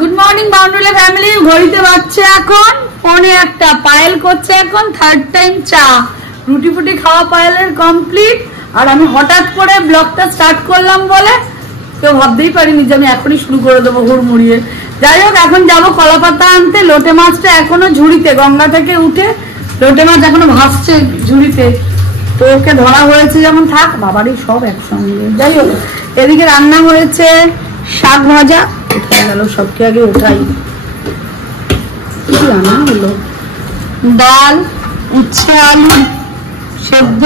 Good morning বাউন্ডুলে family. ঘড়িতে বাজছে এখন 1:45। পায়েল করছে এখন থার্ড টাইম চা। রুটি ফুটি খাওয়া পায়েলের কমপ্লিট। আর আমি হঠাৎ করে ব্লগটা স্টার্ট করলাম বলে কেউ ভাবতেই পারিনি যে আমি এখনই শুরু করে দেবো হুড়মুড়িয়ে। যাই হোক, এখন যাবো কলাপাতা আনতে। লোটে মাছটা এখনো ঝুড়িতে, গঙ্গা থেকে উঠে লোটে মাছ এখনো ভাসছে ঝুড়িতে। তো ওকে ধরা হয়েছে যেমন থাক, বাবারই সব একসঙ্গে। যাই হোক, এদিকে রান্না হয়েছে শাক ভাজা। উঠাই গেল, সবকে আগে উঠাই। কি রান্না হলো? ডাল, উচ্ছে আলু সেদ্ধ,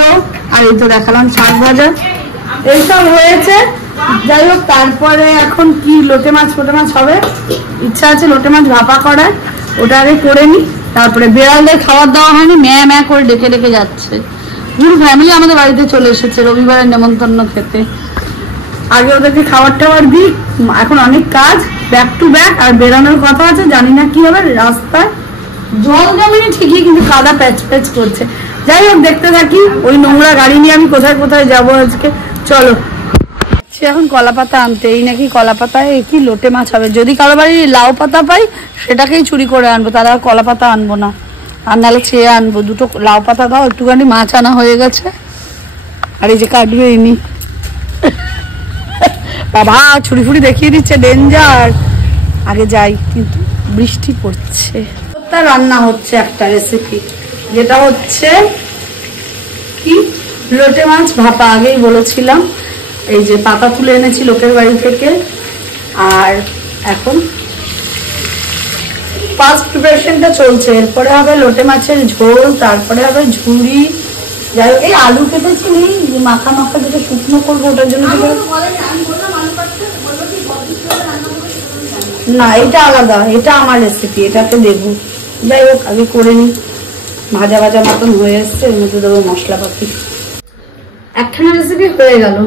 আর এই তো দেখালাম শাক ভাজা, এইসব হয়েছে। যাই হোক, তারপরে এখন কি লোটে মাছ হবে। ইচ্ছা আছে লোটে মাছ ভাপা করার, ওটা আগে করে নি। তারপরে বেড়ালদের খাবার দেওয়া হয়নি, ম্যা করে ডেকে ডেকে যাচ্ছে। পুরো ফ্যামিলি আমাদের বাড়িতে চলে এসেছে রবিবারের নেমন্তন্ন খেতে। আগে ওদেরকে খাবার টাবার দিই। এখন অনেক কাজ, ব্যাক টু ব্যাক। আর বেরোনোর কথা আছে, জানি না কি হবে। রাস্তায় জল জমেনি ঠিকই, কিন্তু কাদা প্যাচ প্যাচ করছে। যাই হোক, দেখতে থাকি। ওই নোংরা গাড়ি নিয়ে আমি কোথায় কোথায় যাবো আজকে। চলো, এখন কলা পাতা আনতে। এই নাকি কলা পাতায় কি লোটে মাছ হবে। যদি কারো বাড়ি লাউ পাতা পাই সেটাকেই চুরি করে আনবো, তারা আর কলা পাতা আনবো না। আর নাহলে চেয়ে আনবো। দুটো লাউ পাতা দাও, একটুখানি মাছ আনা হয়ে গেছে। আর এই যে কাটবে ইনি বাবা, ছুরি ফুড়ি দেখিয়ে দিচ্ছে, ডেঞ্জার। আগে যাই, কিন্তু বৃষ্টি পড়ছে। রান্না হচ্ছে একটা রেসিপি, যেটা হচ্ছে কি লোটে মাছ ভাপা। আগেই বলেছিলাম। এই যে পাতা তুলে এনেছি লোকের বাড়ি থেকে। আর এখন ফার্স্ট প্রিপারেশনটা চলছে। এরপরে হবে লোটে মাছের ঝোল, তারপরে হবে ঝুড়ি। যাই হোক, এই আলু কেটেছি মাখা মাখা যেটা শুকনো করবো, ওটার জন্য না, এটা আলাদা, এটা আমার রেসিপি, এটাতে দেবো। যাই হোক, আগে করে নি। ভাজা ভাজা মতন হয়ে এসছে, এর মধ্যে দেবো মশলাপাতি। একখানা রেসিপি হয়ে গেল,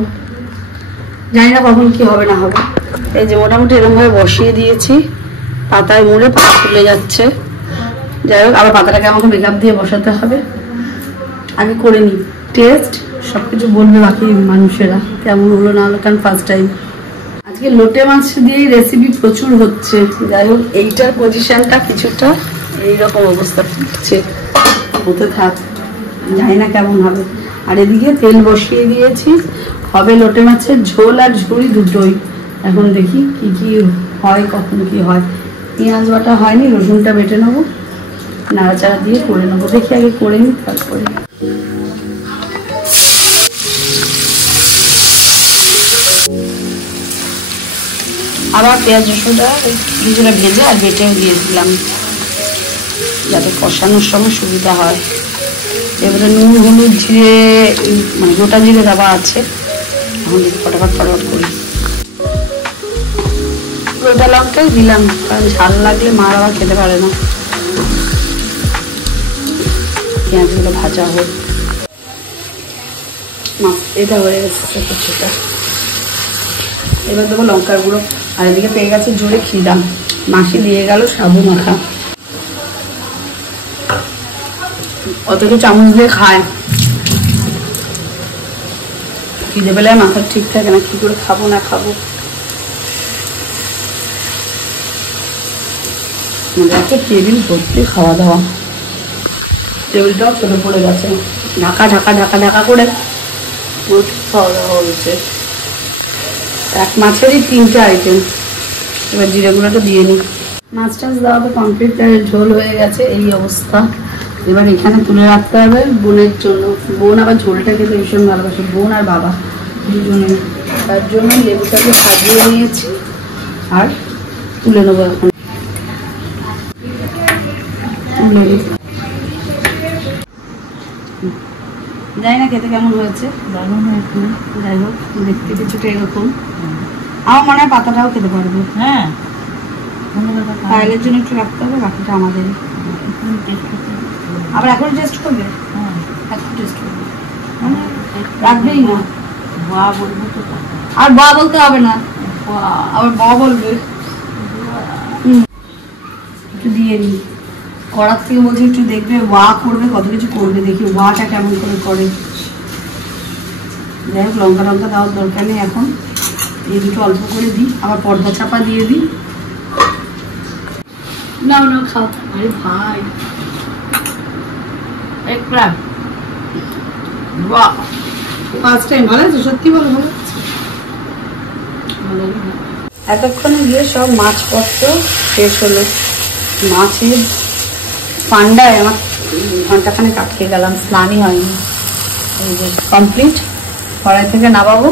জানি না কখন কি হবে না হবে। এই যে মোটামুটি এরকম ভাবে বসিয়ে দিয়েছি। পাতায় মুড়ে পাতা তুলে যাচ্ছে। যাই হোক, আবার পাতাটাকে আমাকে মেকআপ দিয়ে বসাতে হবে। আগে করে নি টেস্ট, সবকিছু বলবে বাকি মানুষেরা কেমন হলো না হলো, কারণ ফার্স্ট টাইম। আজকে লোটে মাছ দিয়েই রেসিপি প্রচুর হচ্ছে। যাই হোক, এইটার পজিশনটা কিছুটা এইরকম অবস্থা হচ্ছে, হতে থাক, জানি না কেমন হবে। আর এদিকে তেল বসিয়ে দিয়েছি, হবে লোটে মাছের ঝোল আর ঝুড়ি দুটোই। এখন দেখি কি কি হয়, কখন কি হয়। পেঁয়াজ বাটা হয়নি, রসুনটা বেটে নেবো, নাড়াচাড়া দিয়ে করে নেবো। দেখি আগে করে নিই, তারপরে আবার পেঁয়াজ রসুনটা কিছুটা ভেজে আর বেটেও দিয়ে দিলাম, যাতে কষানোর সময় সুবিধা হয়। এবারে নুন হলুদ জিরে, মানে গোটা জিরে দেওয়া আছে। এখন দেখি ফটাফট করি। গোটা লঙ্কাই দিলাম, কারণ ঝাল লাগলে মা আবার খেতে পারে না। পেঁয়াজগুলো ভাজা হোক। এটা হয়ে গেছে কিছুটা। এবার দেবো লঙ্কার গুঁড়ো। আর এদিকে পেয়ে গেছে জোরে খিদা। মাসি দিয়ে গেল সাবু মাখা, অত চামচ দিয়ে খায়। খিদে বেলায় মাথার ঠিক থাকে না, কি করে খাবো না খাবো। একটা টেবিল ভর্তি খাওয়া দাওয়া, টেবিলটাও ফেলে পড়ে গেছে। ঢাকা ঢাকা ঢাকা ঢাকা করে খাওয়া দাওয়া হয়েছে। এক মাছেরই 3টে আইটেম। এবার জিরে গুঁড়োটা দিয়ে নিই। মাছ টাছ দেওয়া তো কমপ্লিট, ঝোল হয়ে গেছে। এই অবস্থা। এবার এখানে তুলে রাখতে হবে বোনের জন্য। বোন আবার ঝোলটা খেতে ভীষণ ভালোবাসে, বোন আর বাবা দুজনে। তার জন্য লেবুটাকে সাজিয়ে নিয়েছি আর তুলে নেবো এখন। যাই না খেতে কেমন হয়েছে, দারুণ হয়েছে। যাই হোক, দেখতে কিছুটা এরকম। আমার মনে হয় পাতাটাও খেতে পারবো। হ্যাঁ, পায়েলের জন্য একটু রাখতে হবে, বাকিটা আমাদের। আবার এখন টেস্ট করবে? হ্যাঁ, এখন টেস্ট করবে, রাখবেই না। বা বলবো তো, আর বা বলতে হবে না, আবার বা বলবে। একটু দিয়ে নি কড়ার থেকে, বলছি একটু দেখবে ওয়া করবে, কত কিছু করবে, দেখি ওয়াটা কেমন করে করে। যাই হোক, লঙ্কা টঙ্কা দেওয়ার দরকার নেই এখন। এই দুটো অল্প করে দিই, আবার পর্দা চাপা দিয়ে দিই। নাও নাও খাও। আরে ভাই একটা বাহ ফার্স্ট টাইম ভালো আছে সত্যি বলো ভালো আছে। এতক্ষণে গিয়ে সব মাছপত্র শেষ হলো। মাছের পান্ডায় আমার ঘন্টাখানে আটকে গেলাম, স্নানই হয়নি। এই যে কমপ্লিট, কড়াই থেকে নামাবো,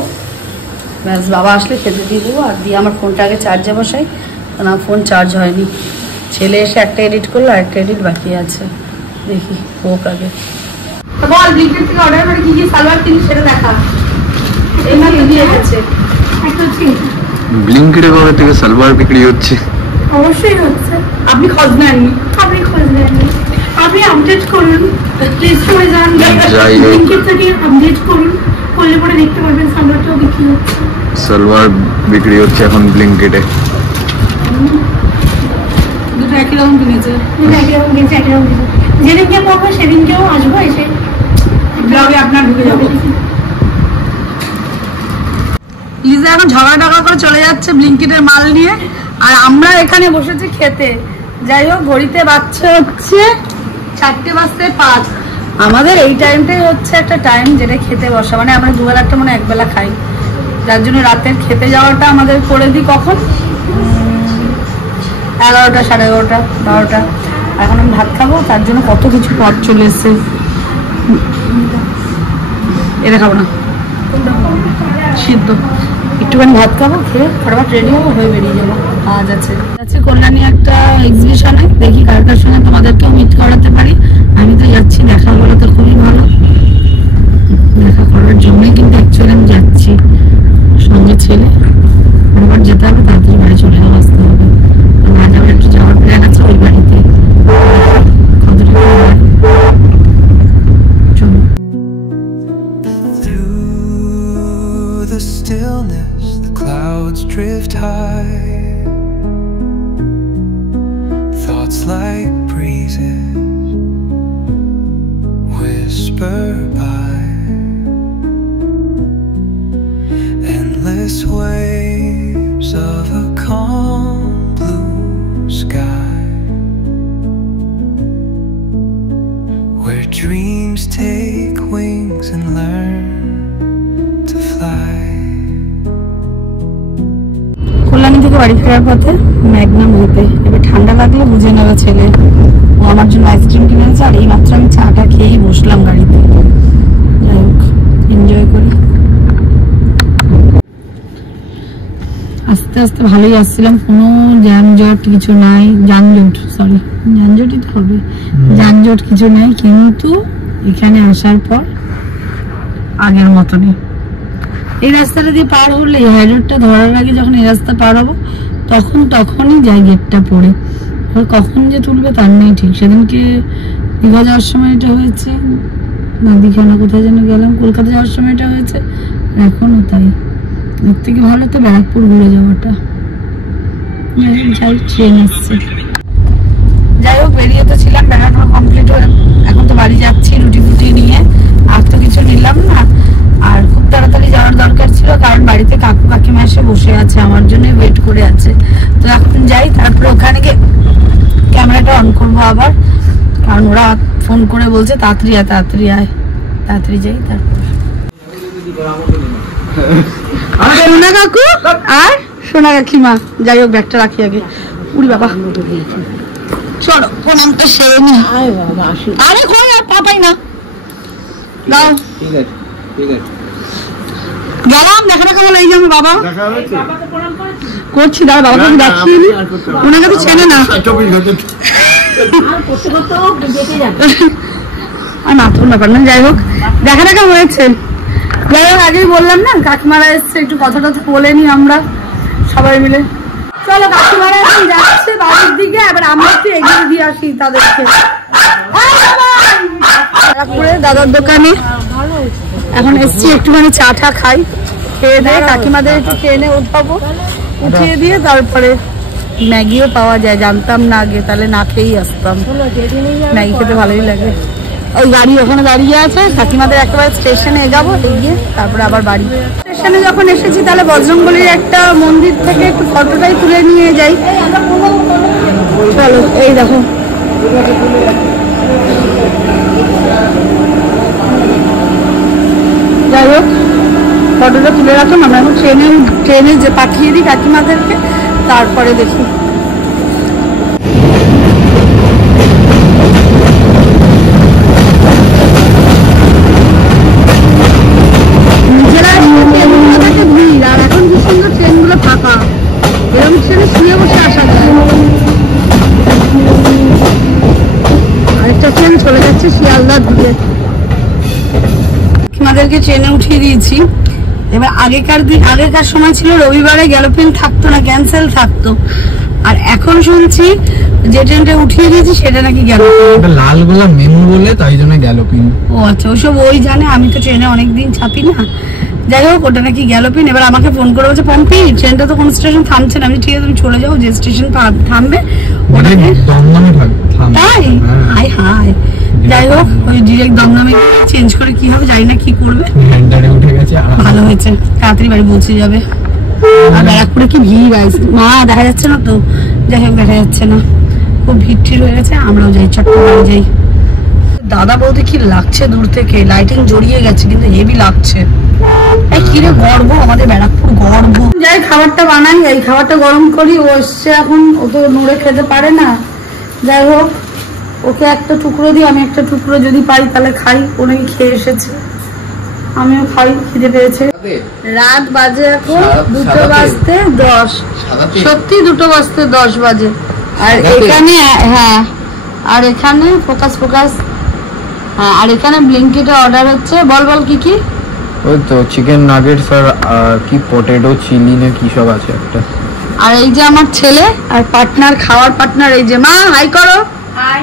ব্যাস বাবা আসলে খেতে দিয়ে দেবো। আর দিয়ে আমার ফোনটা আগে চার্জে বসাই, কারণ আমার ফোন চার্জ হয়নি। ছেলে এসে একটা এডিট করলো, আর একটা এডিট বাকি আছে, দেখি হোক আগে। বল ব্লিঙ্কিট থেকে অর্ডার করে কি কি সালোয়ার কিনি সেটা দেখা। এই মাত্র দিয়ে গেছে ব্লিঙ্কিটে কবে থেকে সালোয়ার বিক্রি হচ্ছে? অবশ্যই হচ্ছে। আপনি খোঁজ নেননি, আপনি খোঁজ নেননি, আপনি আপডেট করুন, প্লিজ সবাই জান ব্লিঙ্কিট থেকে আপডেট করুন, করলে পরে দেখতে পারবেন সালোয়ারটাও বিক্রি হচ্ছে। সালোয়ার বিক্রি হচ্ছে এখন ব্লিঙ্কিটে। দুটো একই রকম কিনেছে, একই রকম কিনেছে, একই রকম কিনেছে। যেদিনকে পড়বো সেদিনকেও আসবো, এসে ব্লগে আপনার ঢুকে যাবো। লিজা এখন ঝগড়া টগড়া করে চলে যাচ্ছে ব্লিঙ্কিটের মাল নিয়ে, আর আমরা এখানে বসেছি খেতে। যাই হোক, ঘড়িতে বাচ্চা হচ্ছে 4:05। আমাদের এই টাইমটাই হচ্ছে একটা টাইম যেটা খেতে বসা, মানে আমরা দুবেলাটা মানে একবেলা খাই, যার জন্য রাতের খেতে যাওয়াটা আমাদের করে দিই কখন 11টা, 11:30, 12টা। এখন আমি ভাত খাবো, তার জন্য কত কিছু পথ চলে এসছে। এটা খাবো না, সিদ্ধ একটুখানি ভাত খাবো, খেয়ে ফটাফট রেডি হবো, হয়ে বেরিয়ে যাবো। কাজ আছে কল্যাণী একটা এক্সিবিশনে, দেখি কার কার সঙ্গে তোমাদেরকেও মিট করাতে পারি। আমি তো যাচ্ছি, দেখা বলে তো খুবই ভালো, দেখা করার জন্যই কিন্তু অ্যাকচুয়ালি আমি যাচ্ছি। সঙ্গে ছেলে, ফটাফট যেতে হবে, তাড়াতাড়ি বাড়ি চলে আসতে হবে। আজ আবার একটু যাওয়ার প্ল্যান আছে ওই বাড়িতে, কতটা চলো। The stillness, the clouds drift high, thoughts like breezes whisper by, endless waves of a calm blue sky, where dreams take wings and learn to fly. Kalyani থেকে বাড়ি ফেরার পথে ম্যাগনাম হতে, এবার ঠান্ডা লাগলে বুঝে নেবে ছেলে। ও আমার জন্য আইসক্রিম কিনে এনেছে, আর এই মাত্র আমি চাটা খেয়েই বসলাম গাড়িতে। যাই হোক, এনজয় করি। আস্তে আস্তে ভালোই আসছিলাম, কোনো যানজট কিছু নাই, যানজটই তো হবে, যানজট কিছু নাই। কিন্তু এখানে আসার পর আগের মতনই, এই রাস্তাটা দিয়ে পার হলে, হাই রোডটা ধরার আগে যখন এই রাস্তা পার হবো তখনই যাই গেটটা পড়ে। কখন যে তুলবে তার নেই ঠিক। সেদিনকে দীঘা যাওয়ার সময় এটা হয়েছে, না দীঘা না কোথায় যেন গেলাম, কলকাতা যাওয়ার সময় এটা হয়েছে, এখনও তাই। এর থেকে ভালো তো ব্যারাকপুর ঘুরে যাওয়াটা। যাই ট্রেন এসছে। যাই হোক, বেরিয়ে তো ছিলাম, দেখানো কমপ্লিট হয়ে এখন তো বাড়ি যাচ্ছি রুটি ফুটি নিয়ে। আর তো কিছু নিলাম না, আর খুব তাড়াতাড়ি যাওয়ার দরকার ছিল, কারণ বাড়িতে কাকু কাকিমা এসে বসে আছে, আমার জন্য ওয়েট করে আছে। তো এখন যাই, তারপরে ওখানে গিয়ে ক্যামেরাটা অন করবো আবার, কারণ ওরা ফোন করে বলছে তাড়াতাড়ি আয়, তাড়াতাড়ি আয়, তাড়াতাড়ি যাই। তারপর সোনা কাকু আর সোনা কাকিমা, যাই হোক ব্যাগটা রাখি আগে। উড়ি বাবা, চলো প্রণামটা সেরে নি। আরে কই পাপাই না, দাও। ঠিক আছে ঠিক আছে, গেলাম দেখা দেখা বলে। এই যে আমার বাবা করছি, দাও বাবাকে দেখিয়ে নি, ওনাকে তো চেনে না। আর না তোর ব্যাপার না, যাই হোক দেখা দেখা হয়েছে। যাই হোক, আগেই বললাম না কাকিমারা এসছে, একটু কথা টথা বলে নি আমরা সবাই মিলে। চলো কাকিমারা এখন যাচ্ছে বাড়ির দিকে, এবার আমরা একটু এগিয়ে দিয়ে আসি তাদেরকে। দাদার দোকানে এখন এসছি, একটুখানি চা টা খাই, খেয়ে দিয়ে কাকিমাদের একটু ট্রেনে উঠাবো, উঠিয়ে দিয়ে তারপরে ম্যাগিও পাওয়া যায়, জানতাম না আগে, তাহলে না খেয়েই আসতাম। ম্যাগি খেতে ভালোই লাগে। ওই গাড়ি ওখানে দাঁড়িয়ে আছে, কাকিমাদের একেবারে স্টেশনে যাবো, এগিয়ে তারপরে আবার বাড়ি। স্টেশনে যখন এসেছি তাহলে বজরংবলীর একটা মন্দির থেকে একটু ফটোটাই তুলে নিয়ে যাই। চলো দেখো যাই হোক ফটোটা তুলে রাখুন, আমরা এখন ট্রেনে যে পাঠিয়ে দিই কাকিমাদেরকে, তারপরে দেখি। ভিড়, আর এখন কি সুন্দর ট্রেনগুলো ফাঁকা, এরকম ট্রেনে শুয়ে বসে আসা যায়। আরেকটা ট্রেন চলে যাচ্ছে শিয়ালদার দিকে। আমাদেরকে ট্রেনে উঠিয়ে দিয়েছি। এবার আগেকার সময় ছিল রবিবারে গ্যালোপিন থাকতো না, ক্যান্সেল থাকতো, আর এখন শুনছি যে ট্রেনটা উঠিয়ে দিয়েছি সেটা নাকি গ্যালোপিন। লালগোলা মেমু বলে তাই জন্য গ্যালোপিন। ও আচ্ছা, ওইসব ওই জানে, আমি তো ট্রেনে অনেকদিন চাপি না। যাই হোক, ওটা নাকি গ্যালোপিন। এবার আমাকে ফোন করে বলছে, পম্পি ট্রেনটা তো কোনো স্টেশন থামছে না। আমি ঠিক আছে তুমি চলে যাও, যে স্টেশন থামবে ওটাকে। তাই হাই হাই। যাই হোক, ওই ডিরেক্ট দমদমে চেঞ্জ করে কি হবে জানি না, কি করবে। উঠে গেছে, ভালো হয়েছে, তাড়াতাড়ি বাড়ি পৌঁছে যাবে। আর ব্যারাকপুরে কি ভিড় আছে মা, দেখা যাচ্ছে না তো। যাই হোক, দেখা যাচ্ছে না, খুব ভিড় ঠিড় হয়ে গেছে। আমরাও যাই, চট্টগ্রামে যাই। দাদা বৌদি কি লাগছে দূর থেকে, লাইটিং জড়িয়ে গেছে কিন্তু হেভি লাগছে। এই কিরে গর্ব, আমাদের ব্যারাকপুর গর্ব। যাই খাবারটা বানাই, এই খাবারটা গরম করি। ও এসছে এখন, ও তো নড়ে খেতে পারে না। যাই হোক, ওকে একটা টুকরো দিই, আমি একটা টুকরো যদি পাই তাহলে খাই। ও নাকি খেয়ে এসেছে, আমিও খাই, খিদে পেয়েছে। রাত বাজে এখন 2:10, সত্যি 2:10 বাজে। আর এখানে হ্যাঁ, আর এখানে ফোকাস হ্যাঁ, আর এখানে ব্লিঙ্কিটে অর্ডার হচ্ছে। বল কি কি? ওই তো চিকেন নাগেটস আর কি পটেটো চিলি না কি সব আছে একটা। আর এই যে আমার ছেলে আর পার্টনার, খাওয়ার পার্টনার, এই যে মা হাই করো। হাই,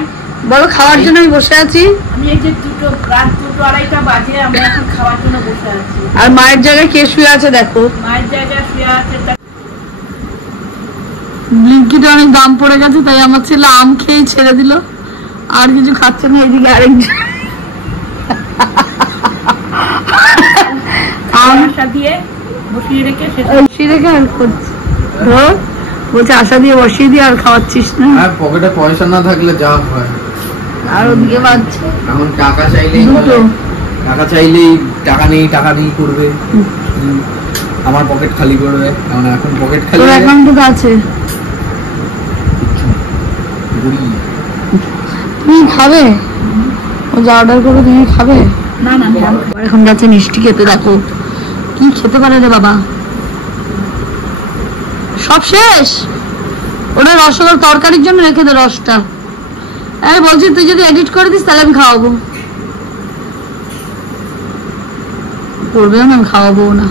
বলো খাওয়ার জন্য আমি বসে আছি। আমি এই যে রাত 2-2:30 বাজে আমরা এখন খাওয়ার জন্য বসে আছি। আর মায়ের জায়গায় কে শুয়ে আছে দেখো, মায়ের জায়গায় শুয়ে আছে। ব্লিঙ্কিটে অনেক দাম পড়ে গেছে, তাই আমার ছেলে আম খেয়ে ছেড়ে দিল, আর কিছু খাচ্ছে না। এদিকে আরেকজন আশা দিয়ে বসিয়ে রেখে হেল্প করছে। বলছে আশা দিয়ে বসিয়ে দিয়ে আর খাওয়াচ্ছিস না। আর পকেটে পয়সা না থাকলে যা হয়। আর ওদিকে বাজছে এখন টাকা চাইলেই টাকা নেই করবে, আমার পকেট খালি করবে। এখন পকেট খালি, তোর অ্যাকাউন্টে তো আছে। তুমি খাবে? ও যা অর্ডার করবে তুমি খাবে? না না, এখন যাচ্ছে মিষ্টি খেতে। দেখো কি খেতে পারে রে বাবা, সব শেষ। ওটা রসগোল্লা তরকারির জন্য রেখে দে রসটা। এই বলছি তুই যদি এডিট করে দিস তাহলে আমি খাওয়াবো। করবেও না, আমি খাওয়াবো না।